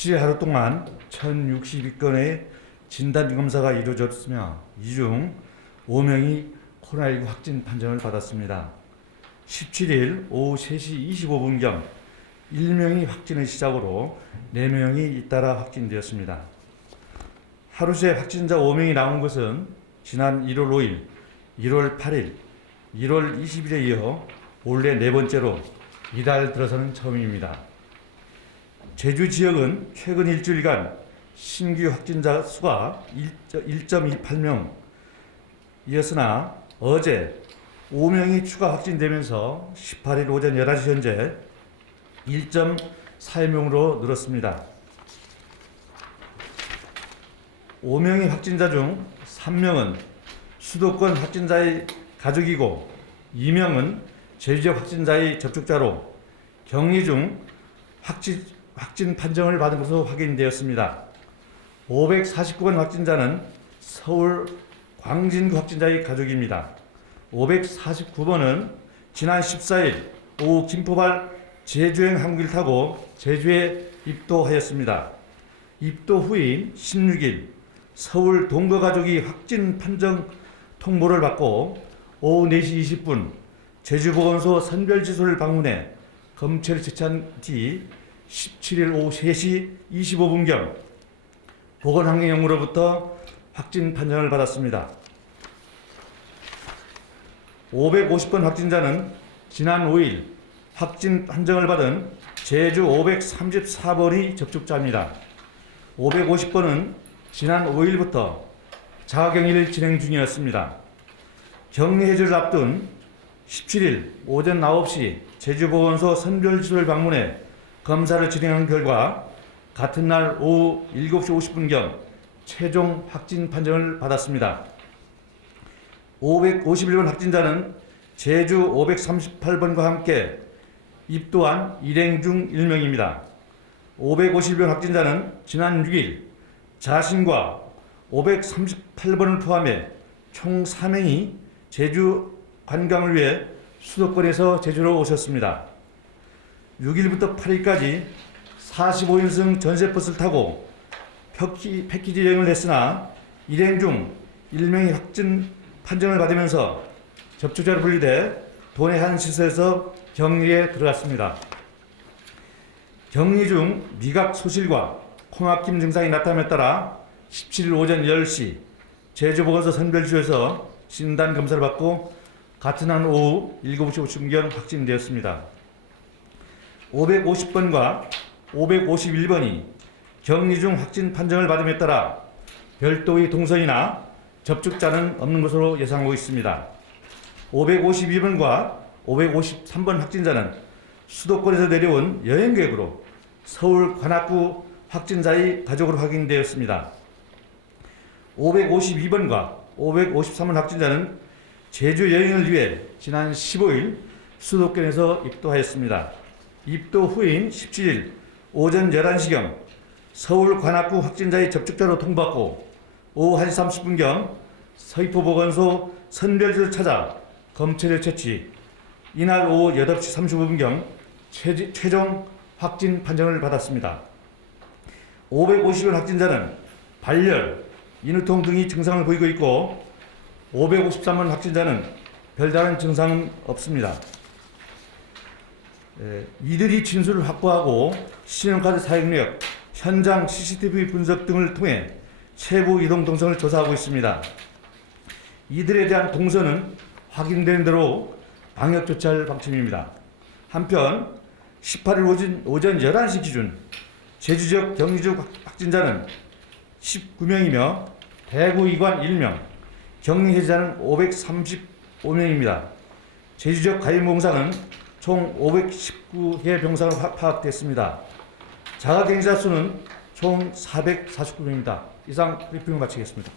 17일 하루 동안 1,062건의 진단검사가 이루어졌으며 이 중 5명이 코로나19 확진 판정을 받았습니다. 17일 오후 3시 25분경 1명이 확진을 시작으로 4명이 잇따라 확진되었습니다. 하루 새 확진자 5명이 나온 것은 지난 1월 5일, 1월 8일, 1월 20일에 이어 올해 4번째로 이달 들어서는 처음입니다. 제주 지역은 최근 일주일간 신규 확진자 수가 1.28명이었으나 어제 5명이 추가 확진되면서 18일 오전 11시 현재 1.41명으로 늘었습니다. 5명의 확진자 중 3명은 수도권 확진자의 가족이고 2명은 제주지역 확진자의 접촉자로 격리 중 확진 판정을 받은 것으로 확인되었습니다. 549번 확진자는 서울 광진구 확진자의 가족입니다. 549번은 지난 14일 오후 김포발 제주행 항공기를 타고 제주에 입도하였습니다. 입도 후인 16일 서울 동거 가족이 확진 판정 통보를 받고 오후 4시 20분 제주보건소 선별지소를 방문해 검체를 채취한 뒤 17일 오후 3시 25분경 보건환경연구로부터 확진 판정을 받았습니다. 550번 확진자는 지난 5일 확진 판정을 받은 제주 534번이 접촉자입니다. 550번은 지난 5일부터 자가격리를 진행 중이었습니다. 격리 해제를 앞둔 17일 오전 9시 제주보건소 선별지소를 방문해 검사를 진행한 결과 같은 날 오후 7시 50분경 최종 확진 판정을 받았습니다. 551번 확진자는 제주 538번과 함께 입도한 일행 중 1명입니다. 551번 확진자는 지난 6일 자신과 538번을 포함해 총 4명이 제주 관광을 위해 수도권에서 제주로 오셨습니다. 6일부터 8일까지 45인승 전세버스를 타고 패키지 여행을 했으나 일행 중 1명이 확진 판정을 받으면서 접촉자로 분리돼 도내 한 시설에서 격리에 들어갔습니다. 격리 중 미각 소실과 코막힘 증상이 나타남에 따라 17일 오전 10시 제주보건소 선별지소에서 진단검사를 받고 같은 날 오후 7시 50분경 확진되었습니다. 550번과 551번이 격리 중 확진 판정을 받음에 따라 별도의 동선이나 접촉자는 없는 것으로 예상하고 있습니다. 552번과 553번 확진자는 수도권에서 내려온 여행객으로 서울 관악구 확진자의 가족으로 확인되었습니다. 552번과 553번 확진자는 제주 여행을 위해 지난 15일 수도권에서 입도하였습니다. 입도 후인 17일 오전 11시경 서울 관악구 확진자의 접촉자로 통보받고 오후 1시 30분경 서귀포보건소 선별지를 찾아 검체를 채취, 이날 오후 8시 35분경 최종 확진 판정을 받았습니다. 550원 확진자는 발열, 인후통 등의 증상을 보이고 있고 553번 확진자는 별다른 증상은 없습니다. 이들이 진술을 확보하고 신용카드 사용력, 현장 CCTV 분석 등을 통해 세부 이동 동선을 조사하고 있습니다. 이들에 대한 동선은 확인된 대로 방역 조치할 방침입니다. 한편 18일 오전 11시 기준 제주 지역 격리 중 확진자는 19명이며 대구 이관 1명, 격리 해제자는 535명입니다. 제주 지역 가입 병상은 총 519개 병상으로 파악됐습니다. 자가격리자 수는 총 449명입니다. 이상 브리핑을 마치겠습니다.